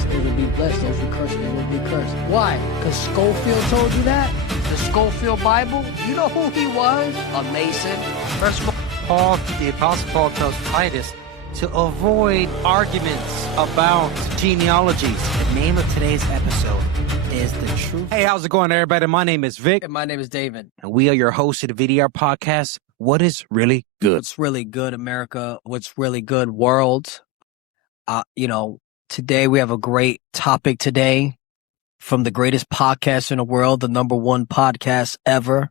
blessed, they will be blessed. Those who curse, they will be cursed. Why? Because Schofield told you that? The Schofield Bible? You know who he was? A Mason. First of all, the Apostle Paul tells Titus to avoid arguments about genealogies. The name of today's episode is The Truth. Hey, how's it going, everybody? My name is Vic. And my name is David. And we are your hosts of the V.D.R. podcast. What is really good? What's really good, America? What's really good, world? Today we have a great topic today from the greatest podcast in the world, the number one podcast ever.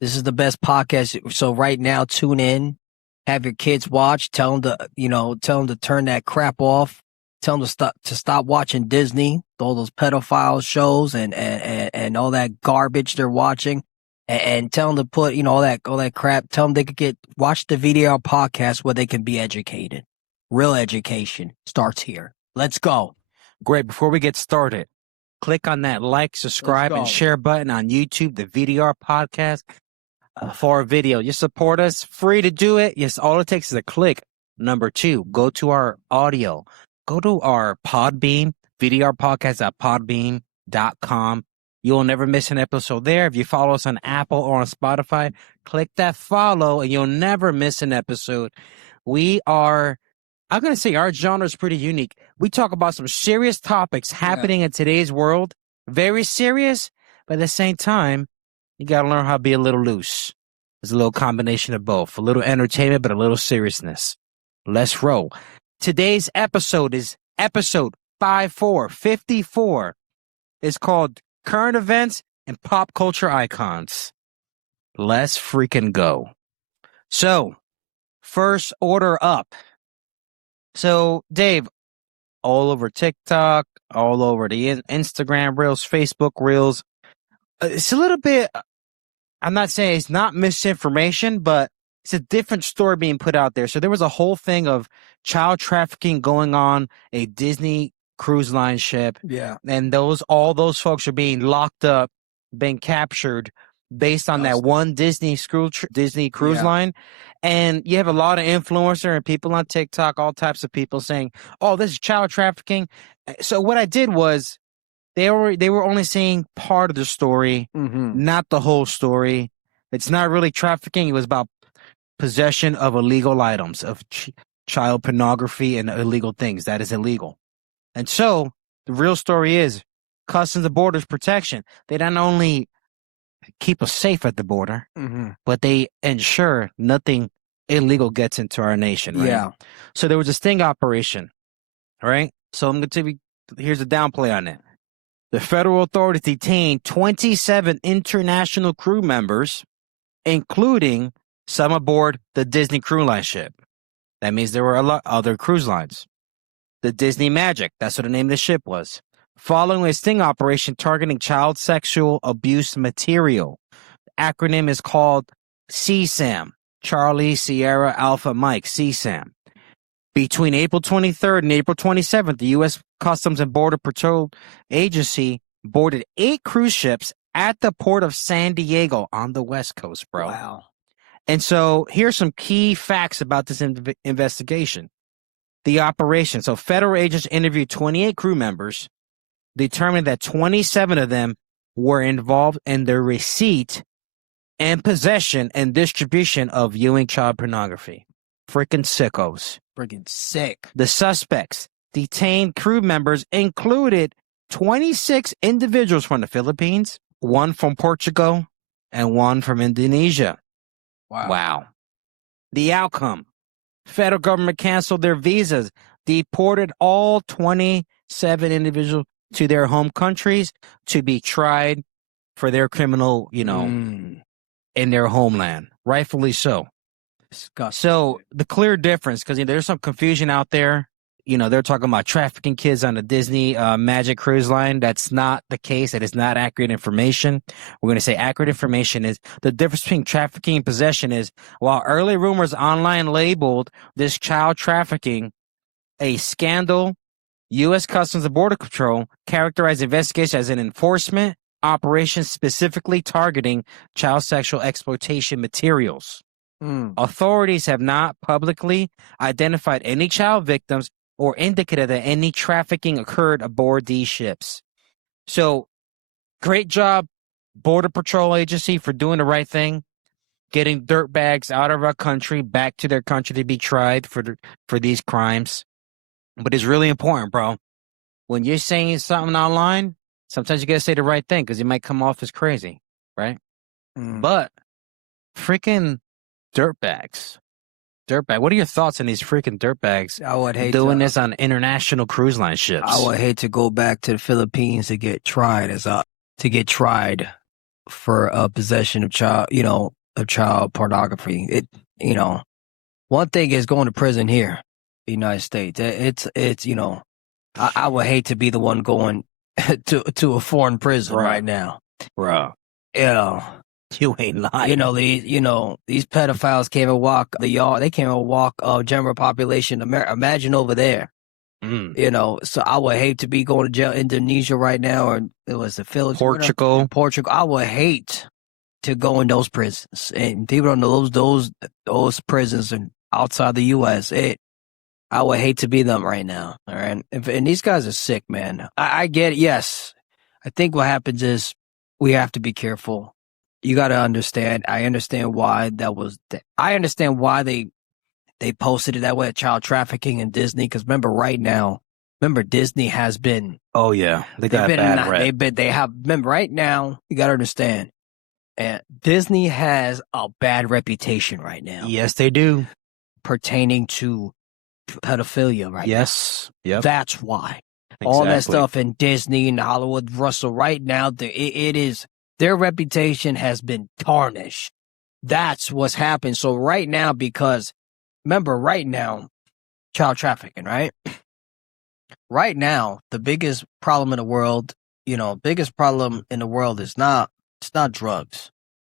This is the best podcast. So right now, tune in, have your kids watch, tell them to turn that crap off, tell them to stop watching Disney, all those pedophile shows and all that garbage they're watching, and tell them to put, all that crap. Tell them they could watch the V.D.R. podcast where they can be educated. Real education starts here. Let's go. Great. Before we get started, click on that like, subscribe, and share button on YouTube, the V.D.R. podcast, for our video. You support us. Free to do it. Yes, all it takes is a click. Number 2, go to our audio. Go to our Podbean, vdrpodcast.podbean.com. You'll never miss an episode there. If you follow us on Apple or on Spotify, click that follow and you'll never miss an episode. I'm going to say our genre is pretty unique. We talk about some serious topics happening in today's world. Very serious, but at the same time, you got to learn how to be a little loose. There's a little combination of both. A little entertainment, but a little seriousness. Let's roll. Today's episode is episode 54. It's called Current Events and Pop Culture Icons. Let's freaking go. So, first order up. So, Dave, all over TikTok, all over the Instagram Reels, Facebook Reels, it's a little bit, I'm not saying it's not misinformation, but it's a different story being put out there. So there was a whole thing of child trafficking going on a Disney cruise line ship. Yeah. And all those folks are being locked up, being captured based on that one Disney cruise line. And you have a lot of influencer and people on TikTok, all types of people saying, oh, this is child trafficking. So what I did was they were only saying part of the story, not the whole story. It's not really trafficking. It was about possession of illegal items, of child pornography and illegal things. That is illegal. And so the real story is Customs and Borders Protection. They not only keep us safe at the border, but they ensure nothing illegal gets into our nation. Right? Yeah. So there was a sting operation. All right. So I'm going to tell you, here's a downplay on it. The federal authorities detained 27 international crew members, including some aboard the Disney cruise line ship. That means there were a lot other cruise lines. The Disney Magic, that's what the name of the ship was. Following a sting operation targeting child sexual abuse material. The acronym is called CSAM, Charlie Sierra Alpha Mike, CSAM. Between April 23rd and April 27th, the U.S. Customs and Border Patrol Agency boarded 8 cruise ships at the port of San Diego on the West Coast, bro. Wow. And so here's some key facts about this investigation. The operation. So federal agents interviewed 28 crew members, determined that 27 of them were involved in the receipt and possession and distribution of viewing child pornography. Freaking sickos. Freaking sick. The suspects, detained crew members, included 26 individuals from the Philippines, 1 from Portugal, and 1 from Indonesia. Wow. The outcome. Federal government canceled their visas, deported all 27 individuals to their home countries to be tried for their criminal, in their homeland. Rightfully so. Disgusting. So the clear difference, because there's some confusion out there. They're talking about trafficking kids on the Disney Magic Cruise Line. That's not the case. That is not accurate information. We're going to say accurate information is the difference between trafficking and possession is while early rumors online labeled this child trafficking a scandal, U.S. Customs and Border Patrol characterized the investigation as an enforcement operation specifically targeting child sexual exploitation materials. Authorities have not publicly identified any child victims or indicative that any trafficking occurred aboard these ships. So, great job, Border Patrol Agency, for doing the right thing, getting dirtbags out of our country, back to their country to be tried for these crimes. But it's really important, bro. When you're saying something online, sometimes you gotta say the right thing because it might come off as crazy, right? But freaking dirtbags. What are your thoughts on these freaking dirtbags I would hate doing this on international cruise line ships? I would hate to go back to the Philippines to get tried for possession of child pornography. One thing is going to prison here, the United States. I would hate to be the one going to a foreign prison right now, bro. You ain't lying. These pedophiles can't even walk the yard. They can't even walk general population. Imagine over there. So I would hate to be going to jail, Indonesia right now, or it was the Philippines, Portugal. I would hate to go in those prisons, and people don't know those prisons and outside the U.S. I would hate to be them right now. All right, and these guys are sick, man. I get it. Yes, I think what happens is we have to be careful. You got to understand. I understand why I understand why they posted it that way, child trafficking in Disney. Because remember Disney has been. Oh yeah, they got bad rep. Remember right now. You got to understand. And Disney has a bad reputation right now. Yes, they do. Pertaining to pedophilia right now. Yes. Yep. That's why. Exactly. All that stuff in Disney and Hollywood, Russell, right now, it is, their reputation has been tarnished. That's what's happened. So right now, because, remember, right now, child trafficking, right? Right now, the biggest problem in the world, is it's not drugs.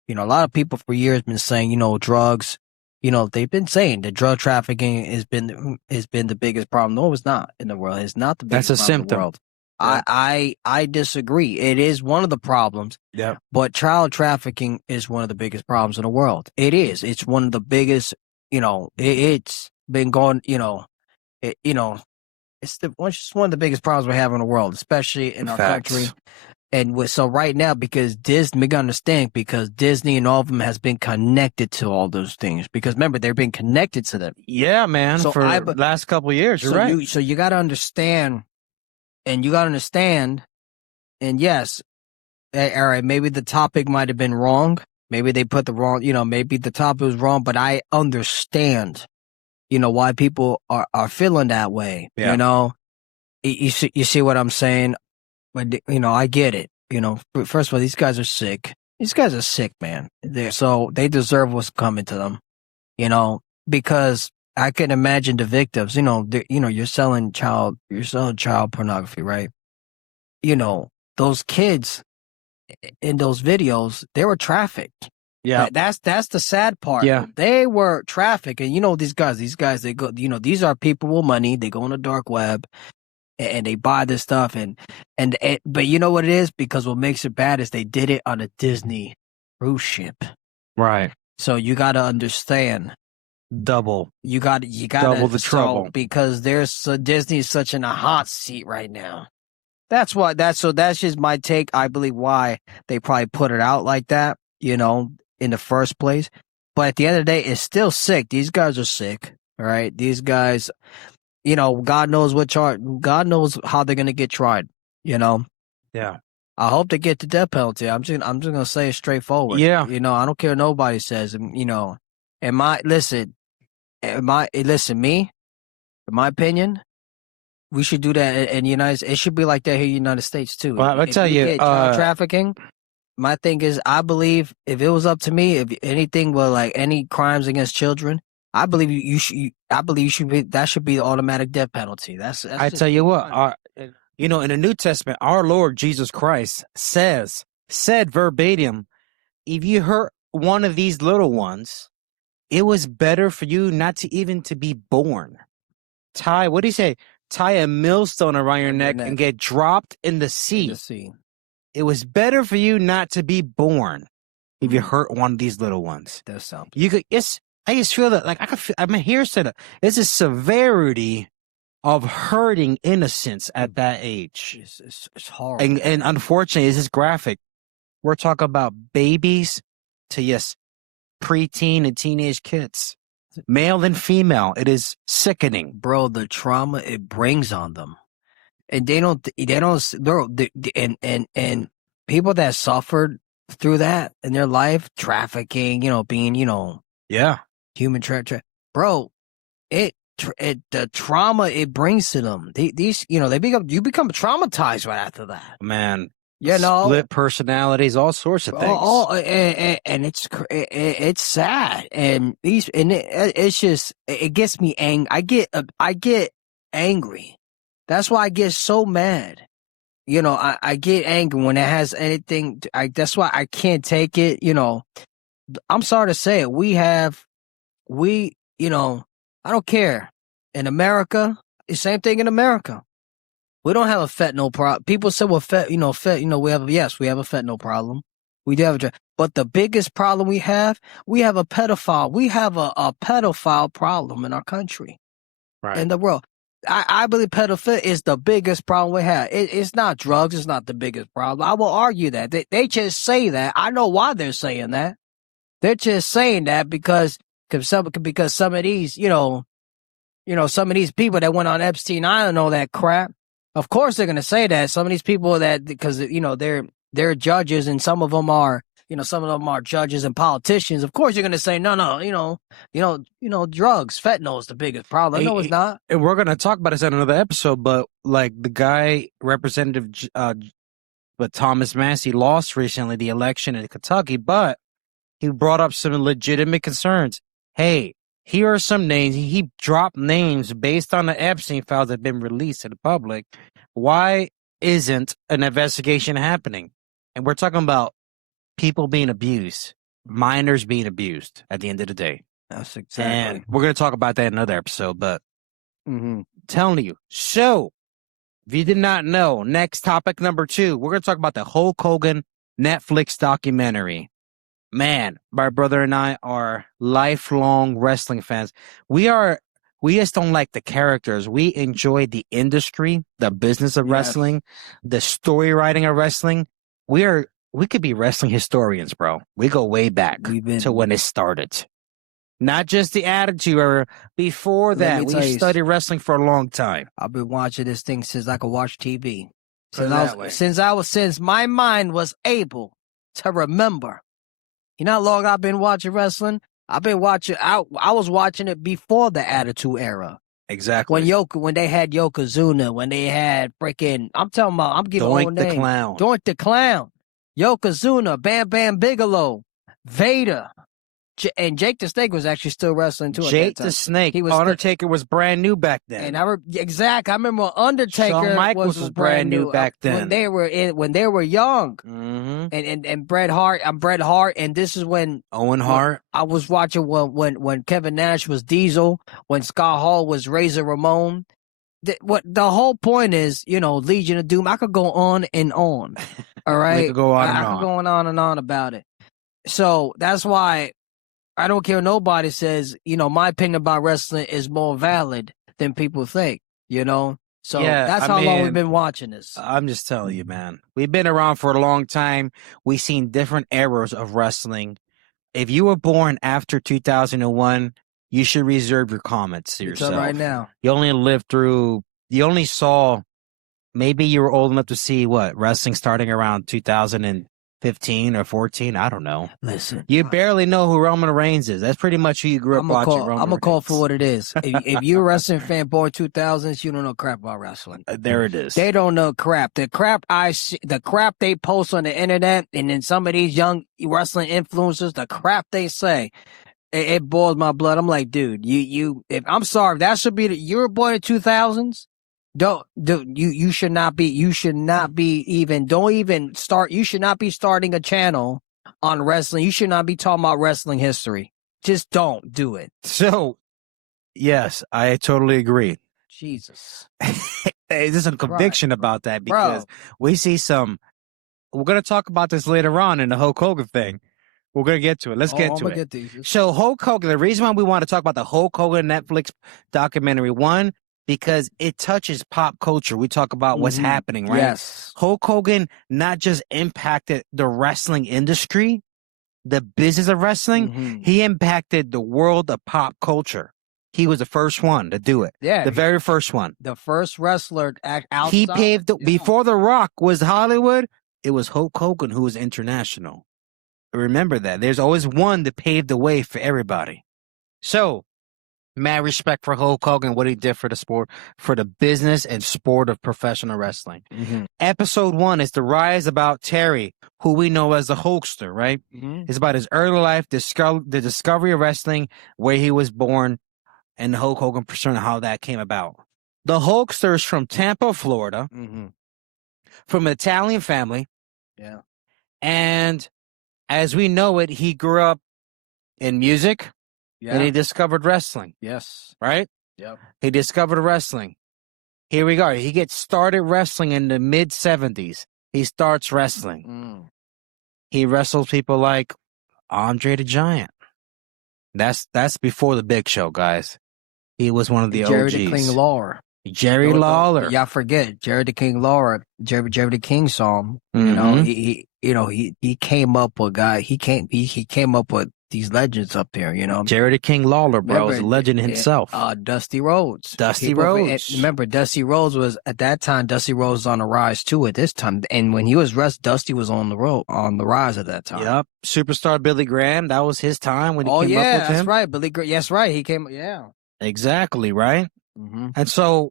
A lot of people for years been saying, drugs, they've been saying that drug trafficking has been the biggest problem. No, it's not in the world. It's not the biggest problem in the world. Yeah. I disagree. It is one of the problems. Yeah. But child trafficking is one of the biggest problems in the world. It is. It's one of the biggest, it's been going, it's just one of the biggest problems we have in the world, especially in our country. And so right now, because Disney, we gotta understand, because Disney and all of them has been connected to all those things. Because remember, they've been connected to them. Yeah, man. So for the last couple of years, you're right. So you gotta understand, and yes, all right, maybe the topic might have been wrong. Maybe they put the wrong, maybe the topic was wrong, but I understand, why people are feeling that way. Yeah. You see what I'm saying? But, I get it. First of all, these guys are sick. These guys are sick, man. So they deserve what's coming to them, because I can imagine the victims, you're selling child pornography, right? Those kids in those videos, they were trafficked. Yeah. That's the sad part. Yeah. They were trafficked. And these guys, they go, these are people with money. They go on the dark web. And they buy this stuff, but you know what it is? Because what makes it bad is they did it on a Disney cruise ship, right? So you got to understand, double. You got double the trouble, because Disney is such in a hot seat right now. That's just my take. I believe why they probably put it out like that, in the first place. But at the end of the day, it's still sick. These guys are sick, all right? These guys. God knows God knows how they're gonna get tried. Yeah. I hope they get the death penalty. I'm just gonna say it straightforward. Yeah. I don't care what nobody says. In my opinion, we should do that in the United States. It should be like that here in the United States too. Well, I'll tell you, child trafficking. My thing is, I believe if it was up to me, if anything were like any crimes against children, I believe you should. I believe you should be. That should be the automatic death penalty. That's I tell you what. In the New Testament, our Lord Jesus Christ said verbatim, if you hurt one of these little ones, it was better for you not to even to be born. What do you say? Tie a millstone around your neck and get dropped in the sea. It was better for you not to be born if you hurt one of these little ones. That's something. I just feel that, like, I'm here said it's a severity of hurting innocence at that age. It's horrible. And unfortunately, this is graphic. We're talking about babies to, yes, preteen and teenage kids, male and female. It is sickening. Bro, the trauma it brings on them. And and people that suffered through that in their life, trafficking, being, Yeah. human bro, the trauma it brings to them. These, you become traumatized right after that. Man, You know, split personalities, all sorts of things. And it's sad, and it's just it gets me angry. I get angry. That's why I get so mad. I get angry when it has anything. That's why I can't take it. I'm sorry to say it. I don't care. In America, the same thing in America. We don't have a fentanyl problem. People say, well, we have a fentanyl problem. We do have but the biggest problem we have a pedophile. We have a pedophile problem in our country, right, in the world. I believe pedophilia is the biggest problem we have. It's not drugs. It's not the biggest problem. I will argue that. They just say that. I know why they're saying that. They're just saying that because some of these, some of these people that went on Epstein Island and all that crap, of course they're going to say that. Some of these people that, because, they're judges, and some of them are judges and politicians. Of course you're going to say, no, drugs, fentanyl is the biggest problem. No, it's not. And we're going to talk about this in another episode, but like the guy, Representative but Thomas Massey lost recently the election in Kentucky, but he brought up some legitimate concerns. Hey, here are some names. He dropped names based on the Epstein files that have been released to the public. Why isn't an investigation happening? And we're talking about people being abused, minors being abused at the end of the day. That's exactly. And we're going to talk about that in another episode, but telling you. So, if you did not know, next topic number 2, we're going to talk about the Hulk Hogan Netflix documentary. Man, my brother and I are lifelong wrestling fans. We just don't like the characters. We enjoy the industry, the business of wrestling, the story writing of wrestling. We could be wrestling historians, bro. We go way back to when it started. Not just the Attitude Era. Before that, we studied wrestling for a long time. I've been watching this thing since I could watch TV. Since my mind was able to remember. You know how long I've been watching wrestling? I've been watching. I was watching it before the Attitude Era. Exactly. When they had Yokozuna, when they had freaking. I'm talking about. I'm getting old names. Doink the Clown, Yokozuna, Bam Bam Bigelow, Vader, and Jake the Snake was actually still wrestling too. Jake the Snake. Undertaker was brand new back then. And I remember Undertaker Shawn Michaels was brand new back then. When they were young. And Bret Hart. And this is when Owen Hart. I was watching when Kevin Nash was Diesel, when Scott Hall was Razor Ramon. The whole point is, Legion of Doom. I could go on and on. All right, we could go on and on. I could go on and on about it. So that's why. I don't care what nobody says, my opinion about wrestling is more valid than people think, So that's how long we've been watching this. I'm just telling you, man. We've been around for a long time. We've seen different eras of wrestling. If you were born after 2001, you should reserve your comments to yourself. Right now. You only saw, maybe you were old enough to see wrestling starting around 2015 or 14. I don't know. Listen, you barely know who Roman Reigns is. That's pretty much who you grew up watching. I'm gonna call for what it is. If you're a wrestling fan born 2000s, you don't know crap about wrestling. There it is. They don't know crap. The crap they post on the internet, and then some of these young wrestling influencers, the crap they say, it boils my blood. I'm like, dude, I'm sorry, that should be you were born in 2000s. You should not be starting a channel on wrestling. You should not be talking about wrestling history. Just don't do it. So, yes, I totally agree. Jesus. There's some conviction about that because we see we're going to talk about this later on in the Hulk Hogan thing. We're going to get to it. Let's get to it. So Hulk Hogan, the reason why we want to talk about the Hulk Hogan Netflix documentary, one, because it touches pop culture. We talk about what's happening, right? Yes. Hulk Hogan not just impacted the wrestling industry, the business of wrestling, he impacted the world of pop culture. He was the first one to do it. Yeah. The very first one. The first wrestler outside. He paved before The Rock was Hollywood, it was Hulk Hogan who was international. Remember that. There's always one to pave the way for everybody. So, mad respect for Hulk Hogan, what he did for the sport, for the business and sport of professional wrestling. Episode 1 is the rise about Terry, who we know as the Hulkster, right? It's about his early life, the discovery of wrestling, where he was born, and the Hulk Hogan persona, how that came about. The Hulkster is from Tampa, Florida, from an Italian family. Yeah. And as we know it, he grew up in music. Yeah. And he discovered wrestling. Yes. Right? Yep. He discovered wrestling. Here we go. He gets started wrestling in the mid-70s. He starts wrestling. He wrestles people like Andre the Giant. That's before the Big Show, guys. He was one of the Jerry OGs. the King Lawler. Jerry Lawler. Y'all forget Jerry the King Lawler. Jerry the King song. He came up with he came up with these legends up there. Jerry the King Lawler, bro, was a legend himself. Dusty Rhodes. Dusty Rhodes. Remember, Dusty Rhodes was at that time. Dusty Rhodes was on the rise too at this time, and when he was Dusty was on the rise at that time. Yep, superstar Billy Graham. That was his time when he came up with him. That's right, Billy Graham. Yes, right. He came. Yeah, exactly right. And so,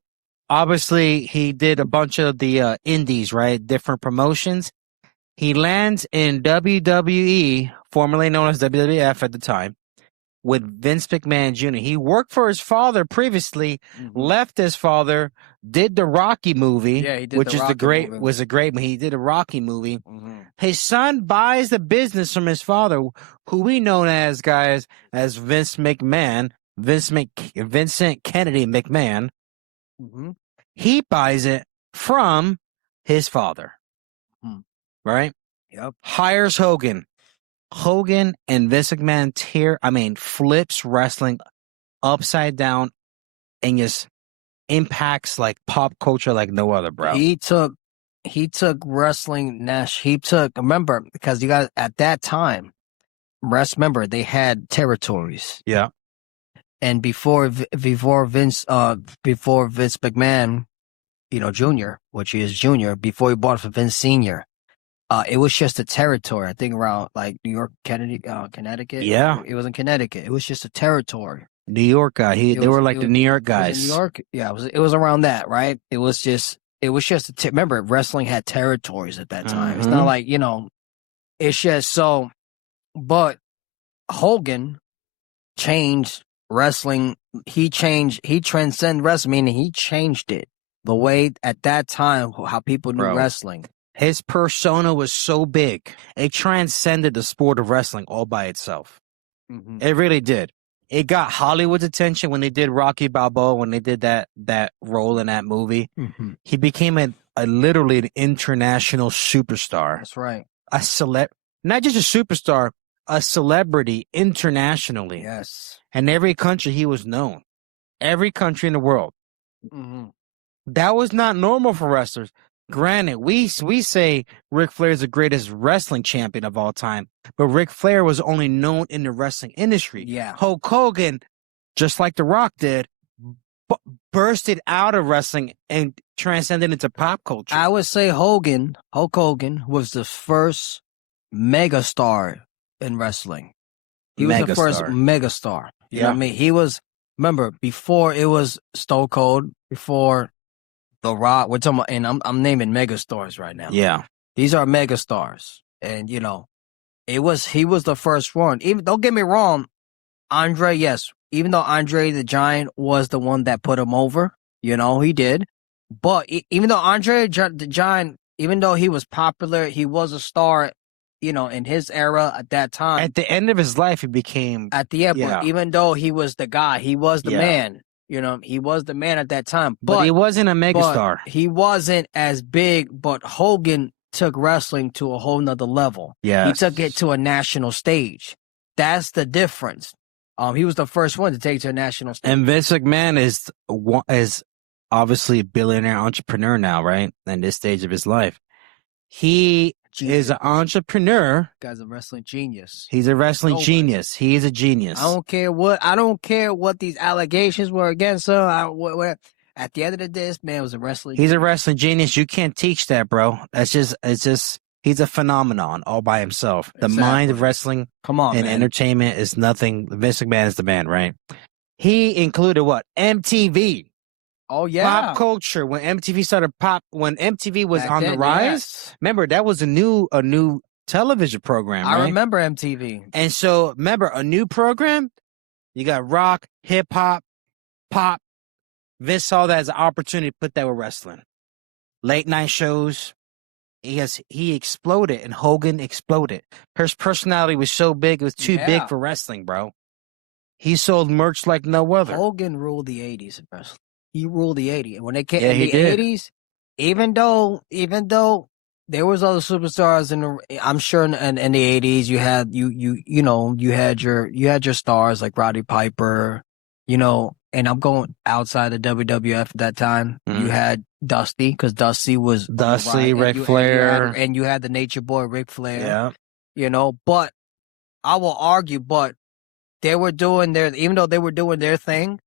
obviously, he did a bunch of the indies, right? Different promotions. He lands in WWE, formerly known as WWF at the time, with Vince McMahon Jr. He worked for his father previously, left his father, did the Rocky movie, which was a great movie. He did a Rocky movie. His son buys the business from his father, who we know as Vince McMahon, Vincent Kennedy McMahon. He buys it from his father. Right? Yep. Hires Hogan. Hogan and Vince McMahon flips wrestling upside down and just impacts like pop culture like no other, bro. He took wrestling remember, because you got at that time, remember they had territories. Yeah. And before Vince McMahon, Jr., which he is Jr., before he bought for Vince Sr., it was just a territory. I think around like New York, Connecticut. Yeah, it was in Connecticut. It was just a territory. New York guy. They were like the New York guys. New York. Yeah, it was around that, right? It was just remember, wrestling had territories at that time. It's not like it's just so. But Hogan changed wrestling. He transcended wrestling, meaning he changed it the way at that time how people knew wrestling. His persona was so big, it transcended the sport of wrestling all by itself. It really did. It got Hollywood's attention when they did Rocky Balboa, when they did that role in that movie. He became a literally an international superstar. That's right. Not just a superstar, a celebrity internationally. Yes. And every country he was known. Every country in the world. That was not normal for wrestlers. Granted, we say Ric Flair is the greatest wrestling champion of all time, but Ric Flair was only known in the wrestling industry. Yeah. Hulk Hogan, just like The Rock did, bursted out of wrestling and transcended into pop culture. I would say Hulk Hogan was the first megastar in wrestling. He was the first megastar. You know what I mean? He was, remember, before it was Stone Cold, before The Rock, we're talking about, and I'm naming megastars right now. Yeah. These are megastars. And, he was the first one. Even, don't get me wrong, Andre, yes, even though Andre the Giant was the one that put him over, he did. But even though Andre the Giant, even though he was popular, he was a star, in his era at that time. At the end of his life, he became... At the end, but even though he was the guy, he was the man. He was the man at that time. But he wasn't a megastar. He wasn't as big, but Hogan took wrestling to a whole nother level. Yeah. He took it to a national stage. That's the difference. He was the first one to take it to a national stage. And Vince McMahon is obviously a billionaire entrepreneur now, right? In this stage of his life. He is an entrepreneur. Guy's a wrestling genius. He's a wrestling genius. He is a genius. I don't care what these allegations were against him. At the end of the day, this man was a wrestling He's genius. a wrestling genius. You can't teach that, bro. He's a phenomenon all by himself. The mind of wrestling and entertainment is nothing. Vince McMahon is the man, right? He included what? MTV. Oh, yeah. Pop culture. When MTV was on the rise, remember, that was a new television program, right? I remember MTV. And so, remember, a new program, you got rock, hip-hop, pop. Vince saw that as an opportunity to put that with wrestling. Late night shows. He exploded, and Hogan exploded. His personality was so big, it was too big for wrestling, bro. He sold merch like no other. Hogan ruled the 80s in wrestling. He ruled the 80s. And when they came in the 80s, even though there was other superstars I'm sure in the 80s, you had your stars like Roddy Piper, and I'm going outside the WWF at that time. You had Dusty, because Dusty was Ric Flair, and you had the Nature Boy Ric Flair. Yeah, but I will argue, but they were doing even though they were doing their thing.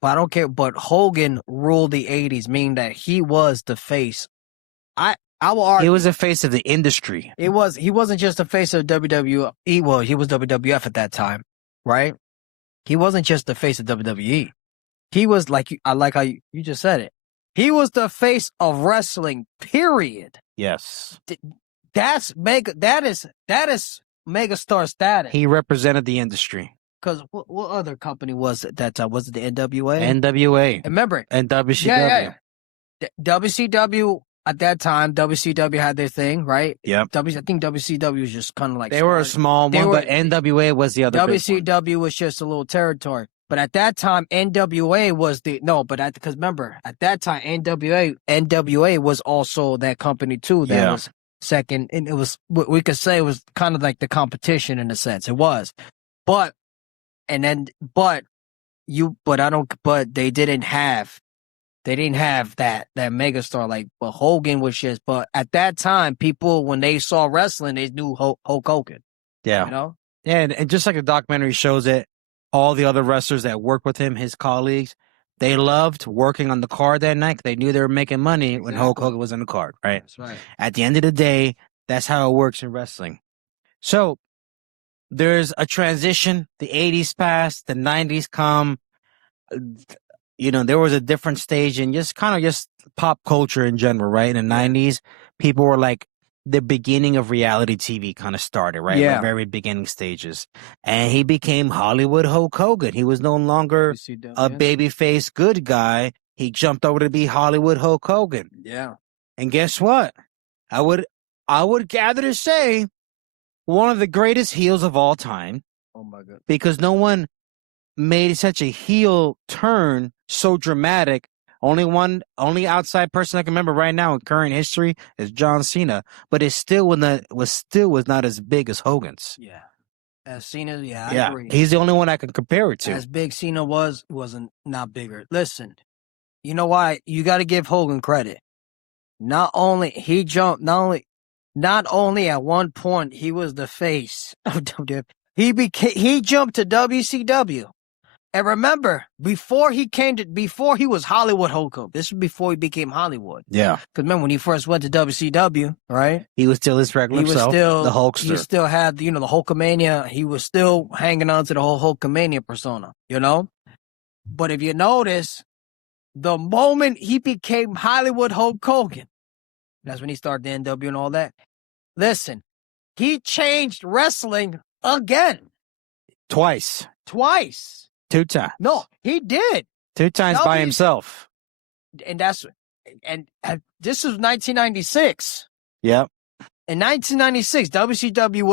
But I don't care. But Hogan ruled the 80s, meaning that he was the face. I will argue. He was the face of the industry. He wasn't just the face of WWE. He was WWF at that time, right? He wasn't just the face of WWE. He was I like how you just said it. He was the face of wrestling, period. Yes. That is megastar status. He represented the industry. Because what other company was it that time? Was it the NWA? NWA. Remember? And WCW. Yeah. WCW, at that time, WCW had their thing, right? Yep. I think WCW was just kind of like... They were a small one, but NWA was the other WCW was just a little territory. But at that time, NWA was because remember, at that time, NWA was also that company too. That was second, and it was, we could say it was kind of like the competition in a sense. It was. But they didn't have that megastar but Hogan was just. But at that time, people, when they saw wrestling, they knew Hulk Hogan. Yeah, and just like the documentary shows it, all the other wrestlers that worked with him, his colleagues, they loved working on the card that night. They knew they were making money when Hulk Hogan was on the card, right? That's right. At the end of the day, that's how it works in wrestling. So there's a transition. The 80s passed, the 90s come. There was a different stage in just pop culture in general, right? In the 90s, people were like, the beginning of reality TV kind of started, right? Yeah. The very beginning stages. And he became Hollywood Hulk Hogan. He was no longer a babyface good guy. He jumped over to be Hollywood Hulk Hogan. Yeah. And guess what? I would gather to say one of the greatest heels of all time. Oh my God. Because no one made such a heel turn so dramatic. Only outside person I can remember right now in current history is John Cena, but it still was not as big as Hogan's. Yeah, as Cena, I agree. He's the only one I can compare it to. As big Cena wasn't not bigger. Listen, you know why? You got to give Hogan credit. Not only at one point he was the face of WWF. He jumped to WCW. And remember, before he was Hollywood Hulk Hogan. This was before he became Hollywood. Yeah. Because remember, when he first went to WCW, right? He was still his regular self, the Hulkster. He still had, the Hulkamania. He was still hanging on to the whole Hulkamania persona, But if you notice, the moment he became Hollywood Hulk Hogan, that's when he started the NW and all that. Listen, he changed wrestling again. Twice. 2 times. No, he did. 2 times by himself. And this was 1996. Yep. In 1996, WCW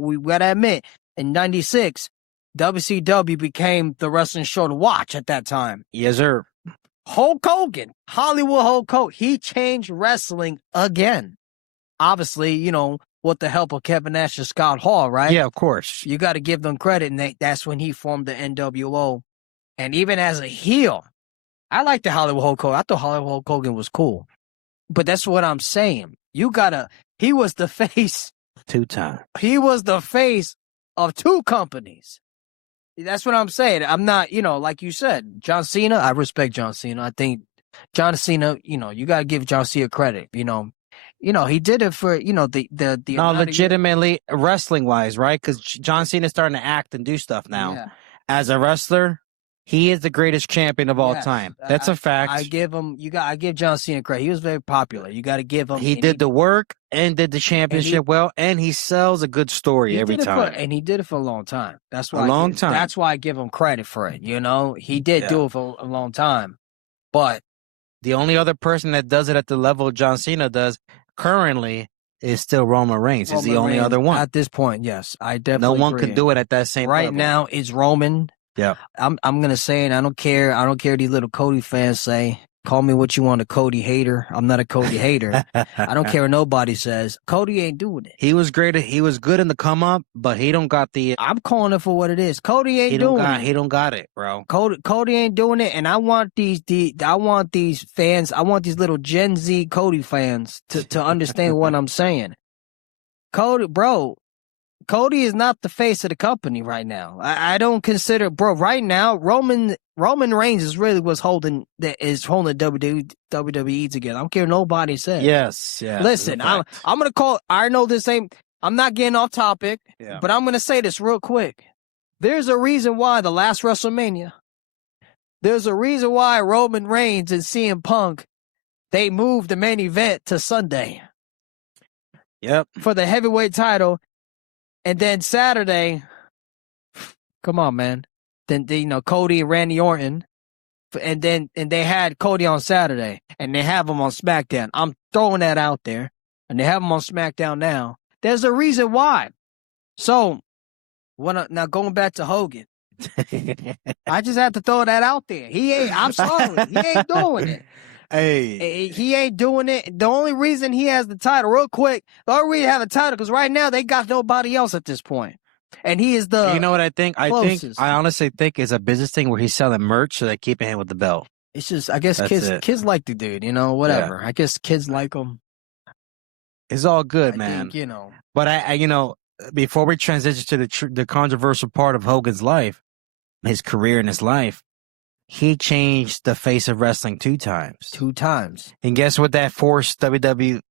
we gotta admit, in 96, WCW became the wrestling show to watch at that time. Yes, sir. Hulk Hogan, Hollywood Hulk Hogan, he changed wrestling again. Obviously, with the help of Kevin Nash and Scott Hall, right? Yeah, of course. You got to give them credit, and that's when he formed the NWO. And even as a heel, I like the Hollywood Hulk Hogan. I thought Hollywood Hulk Hogan was cool. But that's what I'm saying. He was the face. 2 times. He was the face of 2 companies. That's what I'm saying. I'm not, like you said, John Cena, I respect John Cena. I think John Cena, you got to give John Cena credit, he did it for, the No, legitimately wrestling-wise, right? Because John Cena's starting to act and do stuff now. Yeah. As a wrestler, he is the greatest champion of all time. That's a fact. I give John Cena credit. He was very popular. You got to give him. He did the work and did the championship well, and he sells a good story every time. And he did it for a long time. That's why time. That's why I give him credit for it. He did do it for a long time. But the only other person that does it at the level John Cena does currently is still Roman Reigns. He's the only other one at this point. Yes, I definitely. No one can do it at that same right level. now. It's Roman. Yeah, I'm gonna say it. I don't care. I don't care. These little Cody fans say. Call me what you want, a Cody hater. I'm not a Cody hater. I don't care what nobody says. Cody ain't doing it. He was great. He was good in the come up, but he don't got the. I'm calling it for what it is. Cody ain't doing it. He don't got it, bro. Cody ain't doing it, and I want these fans. I want these little Gen Z Cody fans to understand what I'm saying. Cody is not the face of the company right now. I don't consider, right now, Roman Reigns is really what's holding WWE together. I don't care what nobody says. Yes. Listen, I'm going to call, I know this ain't, I'm not getting off topic, but I'm going to say this real quick. There's a reason why the last WrestleMania, there's a reason why Roman Reigns and CM Punk, they moved the main event to Sunday. Yep. For the heavyweight title. And then Saturday, come on, man. Then Cody and Randy Orton, and they had Cody on Saturday, and they have him on SmackDown. I'm throwing that out there, and they have him on SmackDown now. There's a reason why. So, now going back to Hogan, I just have to throw that out there. I'm sorry, he ain't doing it. Hey, he ain't doing it. The only reason he has the title, real quick, the only reason he has the title, because right now they got nobody else at this point. And he is the. You know what I think? Closest. I honestly think it's a business thing where he's selling merch, so they're keeping him with the belt. It's just, I guess kids like the dude, whatever. Yeah. I guess kids like him. It's all good, man. Think, But I before we transition to the controversial part of Hogan's life, his career and his life, he changed the face of wrestling 2 times. 2 times. And guess what that forced WWE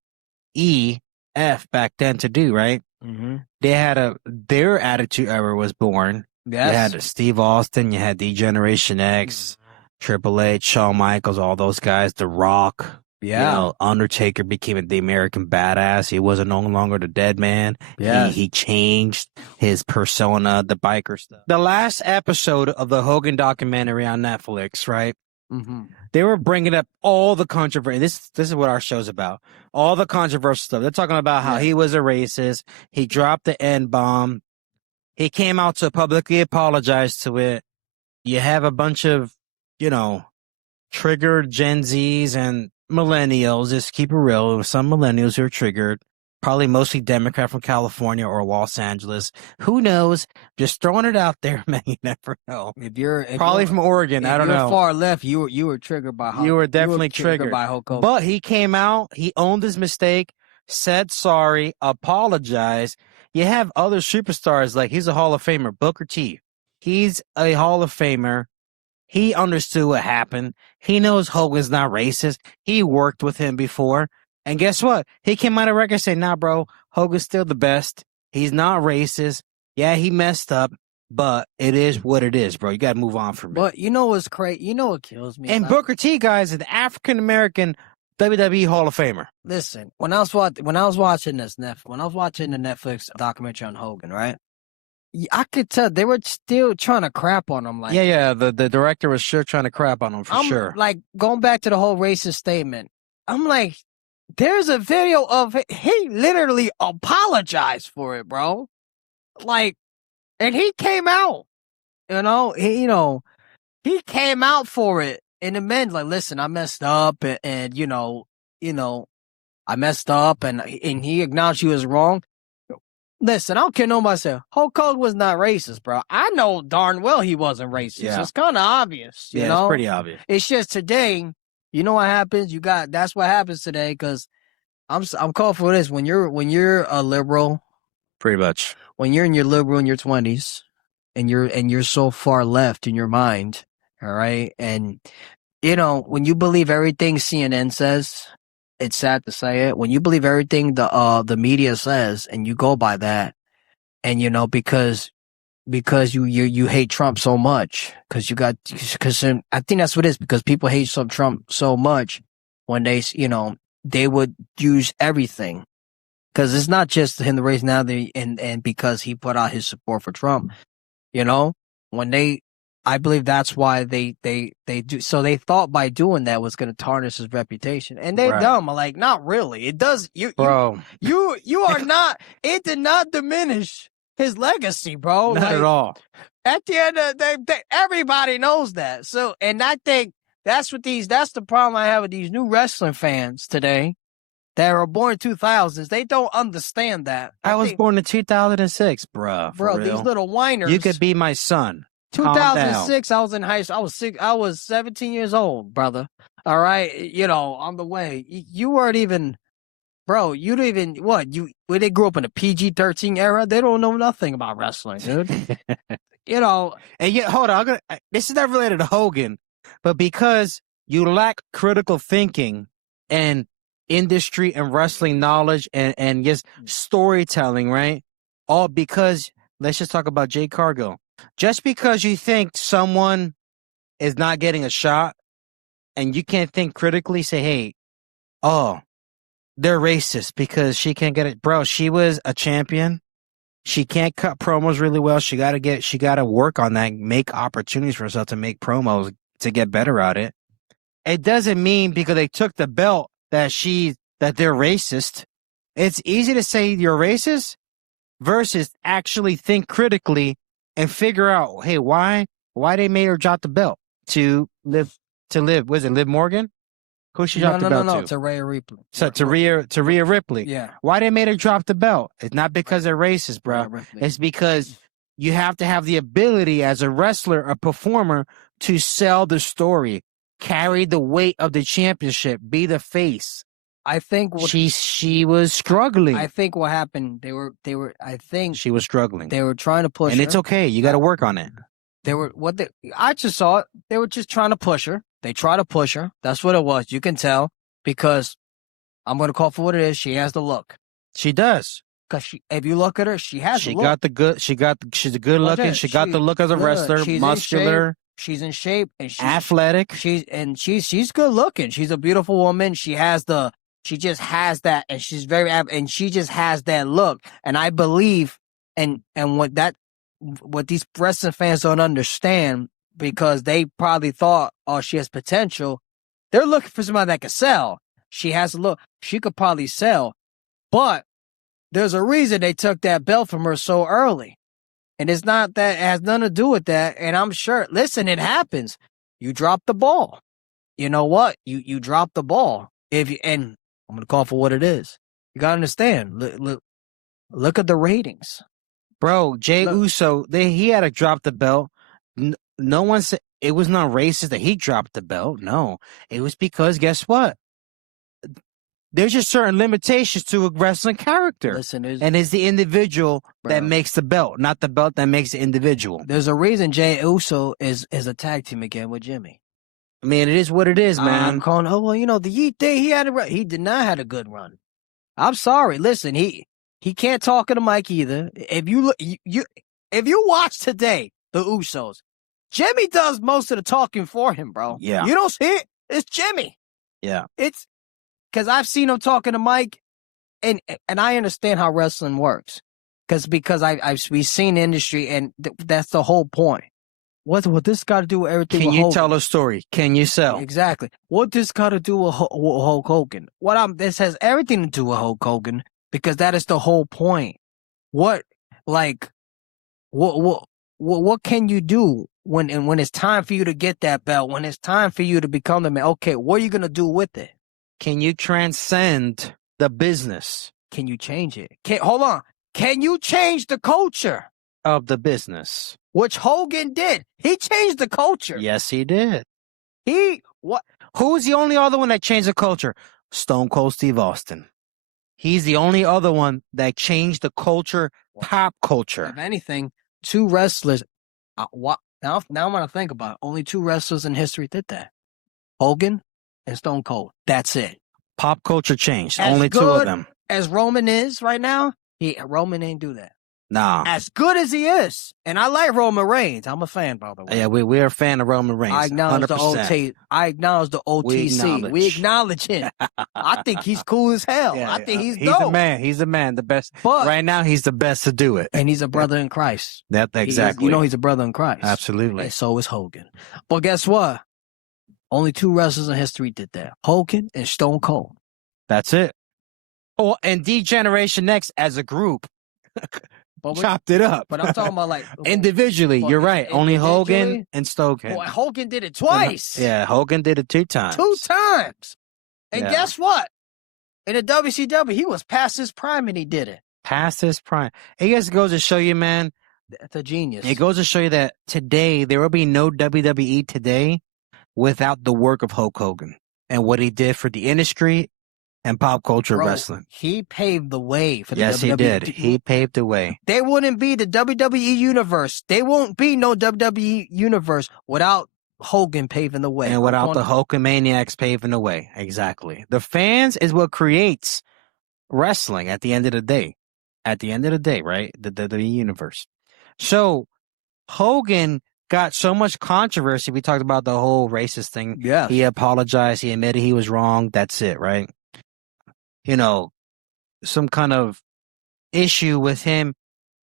back then to do, right? Mm-hmm. They had their Attitude Era was born. Yes. You had Steve Austin, you had D-Generation X, Triple H, Shawn Michaels, all those guys, The Rock. Yeah. Undertaker became the American badass. He wasn't no longer the dead man. Yeah. He changed his persona, the biker stuff. The last episode of the Hogan documentary on Netflix, right? Mm-hmm. They were bringing up all the controversy. This is what our show's about. All the controversial stuff. They're talking about how he was a racist. He dropped the N-bomb. He came out to publicly apologize to it. You have a bunch of, triggered Gen Zs and millennials. Just keep it real. Some millennials who are triggered. Probably mostly Democrat from California or Los Angeles. Who knows? Just throwing it out there, man. You never know. If you're from Oregon, I don't know. Far left, you were triggered by Hulk. You were definitely triggered by Hulk Hogan. But he came out, he owned his mistake, said sorry, apologized. You have other superstars like he's a Hall of Famer, Booker T. He's a Hall of Famer. He understood what happened. He knows Hogan's not racist. He worked with him before. And guess what? He came out of record saying, nah, bro, Hogan's still the best. He's not racist. Yeah, he messed up, but it is what it is, bro. You got to move on from it. But you know what's crazy? You know what kills me? And Booker T, guys, is the African-American WWE Hall of Famer. Listen, when I was watching the Netflix documentary on Hogan, right? I could tell they were still trying to crap on him. Like, the director was sure trying to crap on him for sure. Like, going back to the whole racist statement, I'm like, there's a video of he literally apologized for it, bro. Like, and he came out, he came out for it. And the man's like, listen, I messed up, and I messed up, and he acknowledged he was wrong. Listen, I don't care nobody say Hulk Hogan was not racist, bro. I know darn well he wasn't racist. Yeah. It's kind of obvious, you Yeah, know? it's pretty obvious. It's just today, you know what happens? That's what happens today, because I'm called for this. When you're a liberal, Pretty much. when you're in your liberal in your 20s, and you're so far left in your mind, all right? And you know, when you believe everything CNN says, it's sad to say it. When you believe everything the media says, and you go by that, and you know, because you hate Trump so much, because I think that's what it is, because people hate Trump so much, when they would use everything, because it's not just him the race now, and because he put out his support for Trump, you know, I believe that's why they do. So they thought by doing that was going to tarnish his reputation, and they're dumb. Like, not really. It does. Bro. You are not. It did not diminish his legacy, bro. Not at all. At the end of the day, everybody knows that. So, and I think that's the problem I have with these new wrestling fans today that were born in 2000s. They don't understand that. I was born in 2006, bro. Bro, these little whiners. You could be my son. 2006, I was in high school. I was 17 years old, brother. All right, you know, on the way. You weren't even, bro. You didn't even when they grew up in the PG-13 era, they don't know nothing about wrestling, dude. You know, and yet, hold on. This is not related to Hogan, but because you lack critical thinking and industry and wrestling knowledge and just storytelling, right? All because, let's just talk about Jay Cargill. Just because you think someone is not getting a shot and you can't think critically, say, hey, oh, they're racist because she can't get it. Bro, she was a champion. She can't cut promos really well. She got to work on that, make opportunities for herself to make promos to get better at it. It doesn't mean because they took the belt that they're racist. It's easy to say you're racist versus actually think critically and figure out, hey, why they made her drop the belt to live. Was it Liv Morgan? Who she dropped the belt to? To Rhea Ripley. So to Rhea Ripley. Yeah. Why they made her drop the belt? It's not because they're racist, bro. It's because you have to have the ability as a wrestler, a performer, to sell the story, carry the weight of the championship, be the face. I think she was struggling. I think what happened, I think she was struggling. They were trying to push her. And it's okay. You got to work on it. I just saw it. They were just trying to push her. They try to push her. That's what it was. You can tell, because I'm going to call for what it is. She has the look. She does. Because if you look at her, she has the look. She's a good looking. She got the look as a wrestler, muscular. She's in shape and she's athletic. She's good looking. She's a beautiful woman. She just has that, and she's and she just has that look. And I believe, and what these wrestling fans don't understand, because they probably thought, oh, she has potential. They're looking for somebody that can sell. She has a look. She could probably sell, but there's a reason they took that belt from her so early. And it's not that, it has nothing to do with that. And I'm sure, listen, it happens. You drop the ball. You know what? You drop the ball. And I'm going to call for what it is. You got to understand. Look at the ratings. Bro, Uso, he had to drop the belt. No one said it was not racist that he dropped the belt. No, it was because, guess what? There's just certain limitations to a wrestling character. Listen, and it's the individual that makes the belt, not the belt that makes the individual. There's a reason Jey Uso is a tag team again with Jimmy. I mean, it is what it is, man. I'm calling, he did not have a good run. I'm sorry. Listen, he can't talk in the mic either. If you watch today, the Usos, Jimmy does most of the talking for him, bro. Yeah. You don't see it? It's Jimmy. Yeah. It's because I've seen him talking to Mike, and I understand how wrestling works. Because we've seen the industry, and that's the whole point. What this got to do with everything? Can with you Hogan? tell a story? Can you sell? Exactly. What this got to do with Hulk Hogan? This has everything to do with Hulk Hogan, because that is the whole point. What can you do when it's time for you to get that belt? When it's time for you to become the man? Okay, what are you gonna do with it? Can you transcend the business? Can you change it? Hold on. Can you change the culture? Of the business. Which Hogan did. He changed the culture. Yes, he did. What? Who's the only other one that changed the culture? Stone Cold Steve Austin. He's the only other one that changed the culture, pop culture. If anything, two wrestlers. Now I'm gonna think about it. Only two wrestlers in history did that: Hogan and Stone Cold. That's it. Pop culture changed. As only two of them. As Roman is right now, Roman ain't do that. Nah. As good as he is, and I like Roman Reigns. I'm a fan, by the way. Yeah, we're a fan of Roman Reigns. I acknowledge 100%. I acknowledge the OTC. We acknowledge him. I think he's cool as hell. I think he's dope. The man. He's the man. The best. But right now, he's the best to do it. And he's a brother in Christ. Exactly. He's a brother in Christ. Absolutely. And so is Hogan. But guess what? Only two wrestlers in history did that: Hogan and Stone Cold. That's it. Oh, and D-Generation X as a group. Chopped it up. But I'm talking about like individually. You're right. Only Hogan and Stone Cold. Boy, Hogan did it twice. Yeah, Hogan did it 2 times. 2 times. And guess what? In the WCW, he was past his prime and he did it. Past his prime. It just goes to show you, man. That's a genius. It goes to show you that today, there will be no WWE today without the work of Hulk Hogan and what he did for the industry and pop culture wrestling. He paved the way for the WWE. Yes, he did. He paved the way. They wouldn't be the WWE universe. They won't be no WWE universe without Hogan paving the way. And without the Hulkamaniacs paving the way. Exactly. The fans is what creates wrestling at the end of the day. At the end of the day, right? The universe. So Hogan got so much controversy. We talked about the whole racist thing. Yeah. He apologized. He admitted he was wrong. That's it, right? Some kind of issue with him.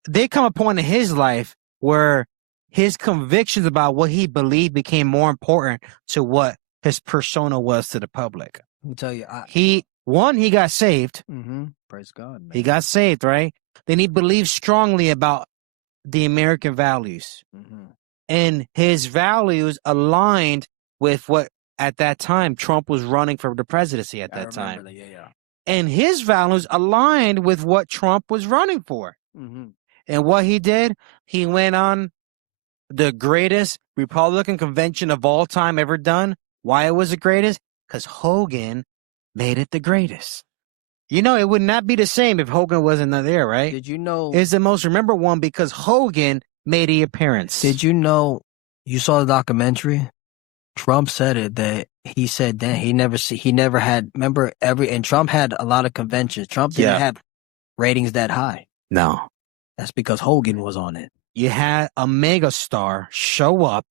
There come a point in his life where his convictions about what he believed became more important to what his persona was to the public. Let me tell you. He got saved. Mm-hmm. Praise God, man. He got saved, right? Then he believed strongly about the American values. Mm-hmm. And his values aligned with what, at that time, Trump was running for the presidency at that time. Yeah. And his values aligned with what Trump was running for. Mm-hmm. And what he did, he went on the greatest Republican convention of all time ever done. Why it was the greatest? Because Hogan made it the greatest. It would not be the same if Hogan wasn't there, right? Did you know? It's the most remembered one because Hogan made the appearance. Did you know? You saw the documentary? Trump said it that he said that he never had, remember and Trump had a lot of conventions. Trump didn't have ratings that high. No. That's because Hogan was on it. You had a megastar show up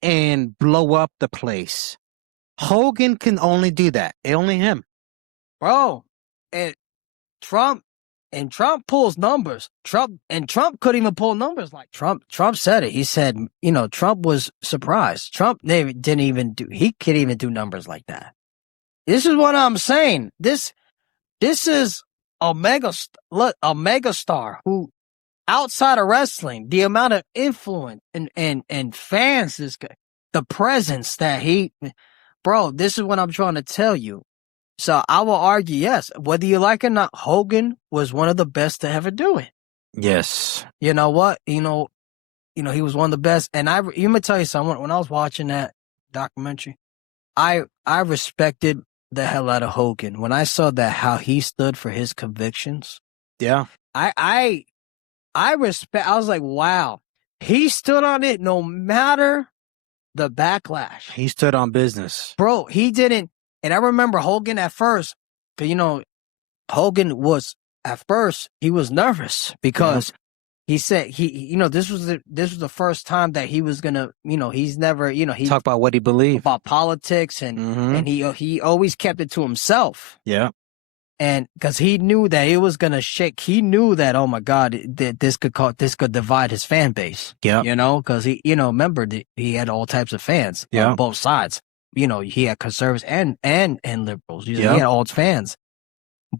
and blow up the place. Hogan can only do that. Only him. Bro, and Trump pulls numbers. Trump couldn't even pull numbers like Trump. Trump said it. He said, Trump was surprised. Trump didn't even he can't even do numbers like that. This is what I'm saying. This is a megastar who, outside of wrestling, the amount of influence and fans, the presence that bro, this is what I'm trying to tell you. So I will argue, yes, whether you like it or not, Hogan was one of the best to ever do it. Yes. You know what? He was one of the best. And you me tell you something. When I was watching that documentary, I respected the hell out of Hogan. When I saw that, how he stood for his convictions. Yeah. I respect. I was like, wow, he stood on it no matter the backlash. He stood on business. Bro, he didn't. And I remember Hogan at first, Hogan was, at first, he was nervous because he said this was the first time that he was gonna, he's never, he talk about what he believed about politics and he always kept it to himself. Yeah. And because he knew that it was gonna shake, he knew that, oh my God, this could divide his fan base. Yeah. Because he, remember he had all types of fans on both sides. He had conservatives and liberals. He had all his fans.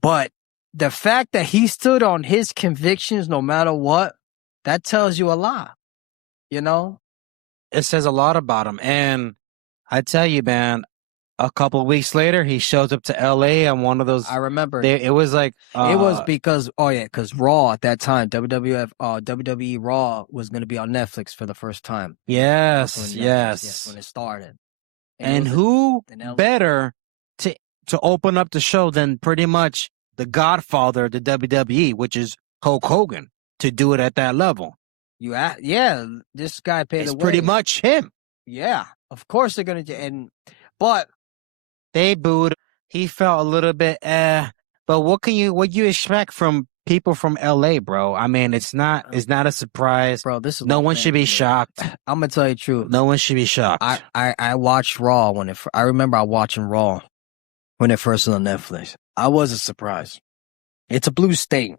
But the fact that he stood on his convictions no matter what, that tells you a lot. It says a lot about him. And I tell you, man, A couple of weeks later, he shows up to L.A. on one of those. I remember. It was like it was because because Raw at that time, WWE Raw was going to be on Netflix for the first time. Yes, Yes, when it started. And who better to open up the show than pretty much the godfather of the WWE, which is Hulk Hogan, to do it at that level. This guy paid it's the way. Pretty much him. Yeah, of course they're going to, but they booed. He felt a little bit but what you expect from people from LA, bro? I mean, it's not a surprise. Bro, this is no one should be shocked. I'm gonna tell you the truth. No one should be shocked. I watched Raw I remember watching Raw when it first was on Netflix. I wasn't surprised. It's a blue state.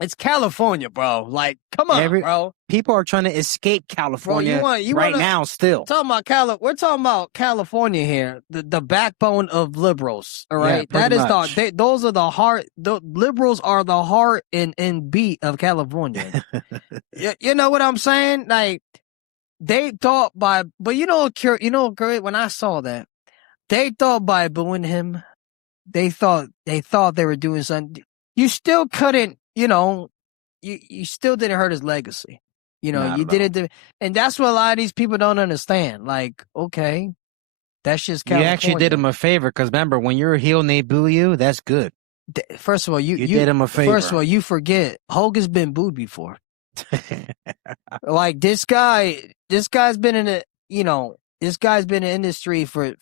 It's California, bro. Like, come on, bro. People are trying to escape California now still. We're talking about California here, the backbone of liberals, all right? Yeah, that is those are the heart, the liberals are the heart and beat of California. you know what I'm saying? Like, they thought but when I saw that, they thought by booing him, they thought they were doing something. You still couldn't, you still didn't hurt his legacy. You didn't, and that's what a lot of these people don't understand. Like, okay, that's just California. You actually did him a favor, because remember, when you're a heel and they boo you, that's good. First of all, you did him a favor. First of all, you forget Hogan's been booed before. Like this guy's been in this guy's been in the industry for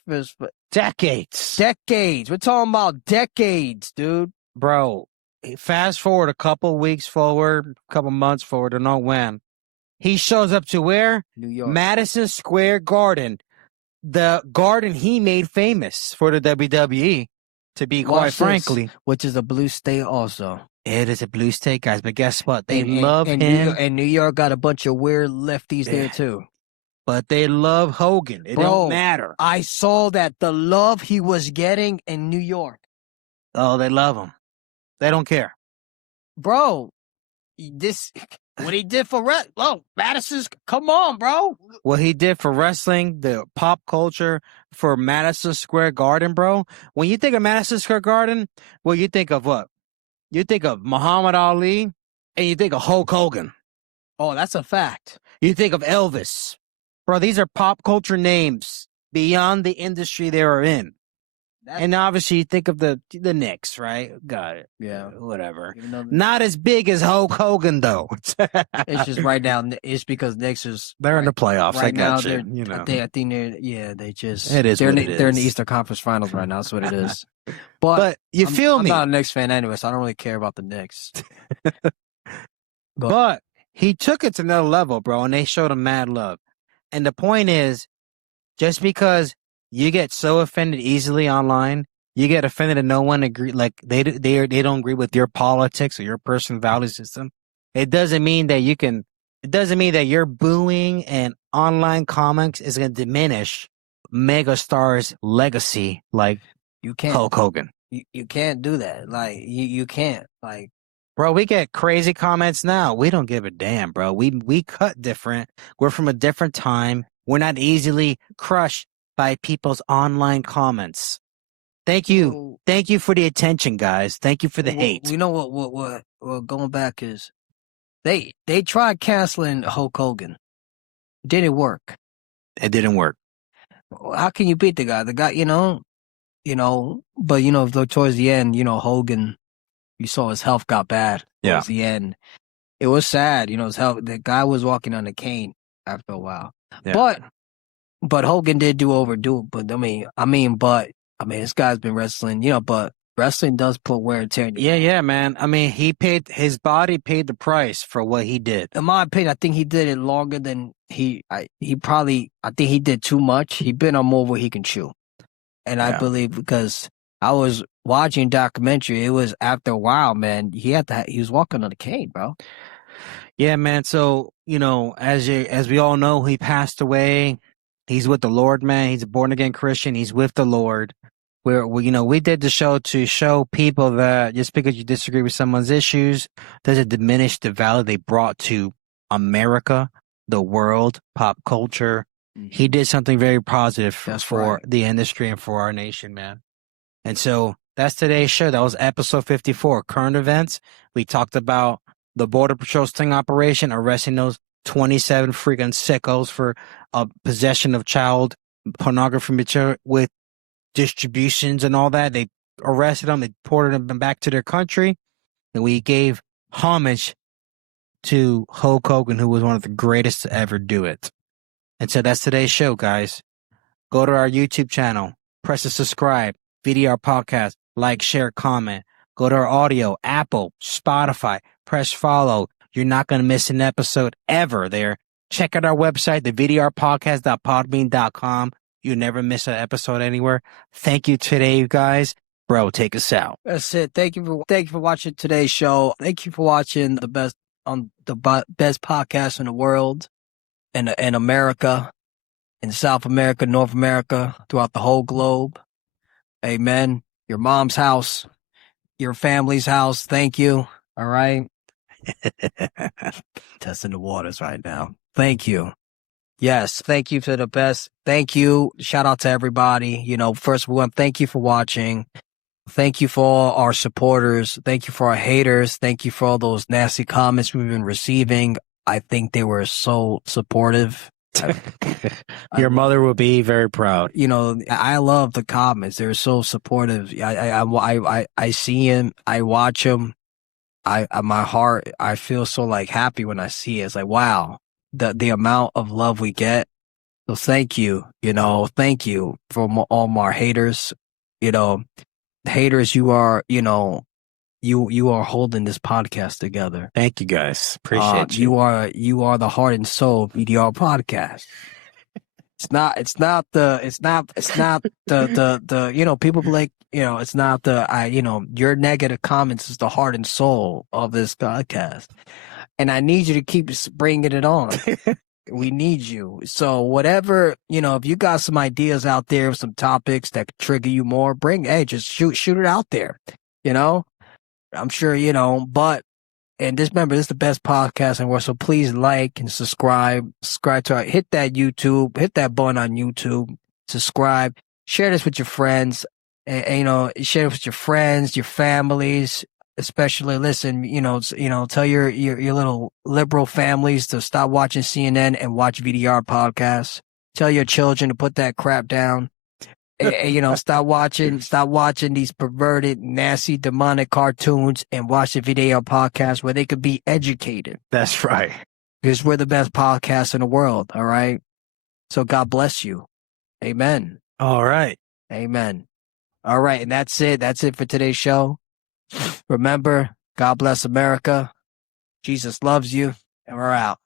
decades. Decades. We're talking about decades, dude. Bro, fast forward a couple weeks forward, a couple months forward, I don't know when. He shows up to where? New York. Madison Square Garden. The garden he made famous for the WWE, to be quite frankly. Which is a blue state also. It is a blue state, guys, but guess what? They love him. And New York got a bunch of weird lefties there, too. But they love Hogan. It don't matter. I saw that the love he was getting in New York. Oh, they love him. They don't care. Bro, what he did for Madison's, come on, bro. What he did for wrestling, the pop culture for Madison Square Garden, bro. When you think of Madison Square Garden, well, you think of what? You think of Muhammad Ali and you think of Hulk Hogan. Oh, that's a fact. You think of Elvis. Bro, these are pop culture names beyond the industry they are in. And obviously, you think of the Knicks, right? Got it. Yeah. Whatever. Not as big as Hulk Hogan, though. It's just right now. It's because Knicks is... They're in the playoffs. Right now, I think they just... It is they're what in the Eastern Conference Finals right now. That's what it is. But you feel me? I'm not a Knicks fan anyway, so I don't really care about the Knicks. But he took it to another level, bro, and they showed him mad love. And the point is, just because you get so offended easily online, you get offended and no one agree, like they don't agree with your politics or your personal value system. It doesn't mean that your booing and online comments is going to diminish megastar's legacy, like you can't Hulk Hogan. You can't do that. Like you can't. Like, bro, we get crazy comments now. We don't give a damn, bro. We cut different. We're from a different time. We're not easily crushed by people's online comments. Thank you. Thank you for the attention, guys. Thank you for the hate. You know what going back is they tried canceling Hulk Hogan. It didn't work. It didn't work. How can you beat the guy? The guy, but towards the end, Hogan, you saw his health got bad towards the end. It was sad, his health. The guy was walking on a cane after a while. Yeah. But Hogan did overdo it. But this guy's been wrestling, but wrestling does put wear and tear. Yeah, man. I mean, his body paid the price for what he did. In my opinion, I think he did it longer than I think he did too much. He been on more where he can chew. And I believe, because I was watching a documentary, it was after a while, man, he was walking on a cane, bro. Yeah, man. So, as we all know, he passed away. He's with the Lord, man. He's a born-again Christian. He's with the Lord. We did the show to show people that just because you disagree with someone's issues doesn't diminish the value they brought to America, the world, pop culture, He did something very positive That's for right. the industry and for our nation, man. And so that's today's show. That was episode 54, current events. We talked about the Border Patrol sting operation, arresting those 27 freaking sickos for possession of child pornography material with distributions and all that. They arrested them, they deported them back to their country, and we gave homage to Hulk Hogan, who was one of the greatest to ever do it. And so that's today's show, guys. Go to our YouTube channel, press the subscribe, V.D.R. podcast, like, share, comment. Go to our audio, Apple, Spotify, press follow. You're not going to miss an episode ever there. Check out our website, the vdrpodcast.podbean.com. You never miss an episode anywhere. Thank you today, guys. Bro, take us out. That's it. Thank you for watching today's show. Thank you for watching the best podcast in the world, in America, in South America, North America, throughout the whole globe. Amen. Your mom's house, your family's house. Thank you. All right. Testing the waters right now. Thank you. Yes. Thank you for the best. Thank you. Shout out to everybody. First we want to thank you for watching. Thank you for all our supporters. Thank you for our haters. Thank you for all those nasty comments we've been receiving. I think they were so supportive. Your mother will be very proud. I love the comments. They're so supportive. I see them. I watch them. My heart, I feel so happy when I see it. It's like, wow, the amount of love we get. So thank you. Thank you for all my haters. Haters, you are, you are holding this podcast together. Thank you, guys. Appreciate you. You are the heart and soul of V.D.R. podcast. It's not the people be like, it's not your negative comments is the heart and soul of this podcast. And I need you to keep bringing it on. We need you. So whatever, if you got some ideas out there, some topics that could trigger you more, just shoot it out there. I'm sure, and just remember, this is the best podcast in the world. So please like and subscribe to hit that button on YouTube, subscribe, share this with your friends, and share it with your friends, your families, especially listen, tell your little liberal families to stop watching CNN and watch VDR podcasts. Tell your children to put that crap down. Stop watching these perverted, nasty, demonic cartoons and watch the VDR podcast where they could be educated. That's right. Because we're the best podcast in the world. All right. So God bless you. Amen. All right. Amen. All right. And that's it. That's it for today's show. Remember, God bless America. Jesus loves you. And we're out.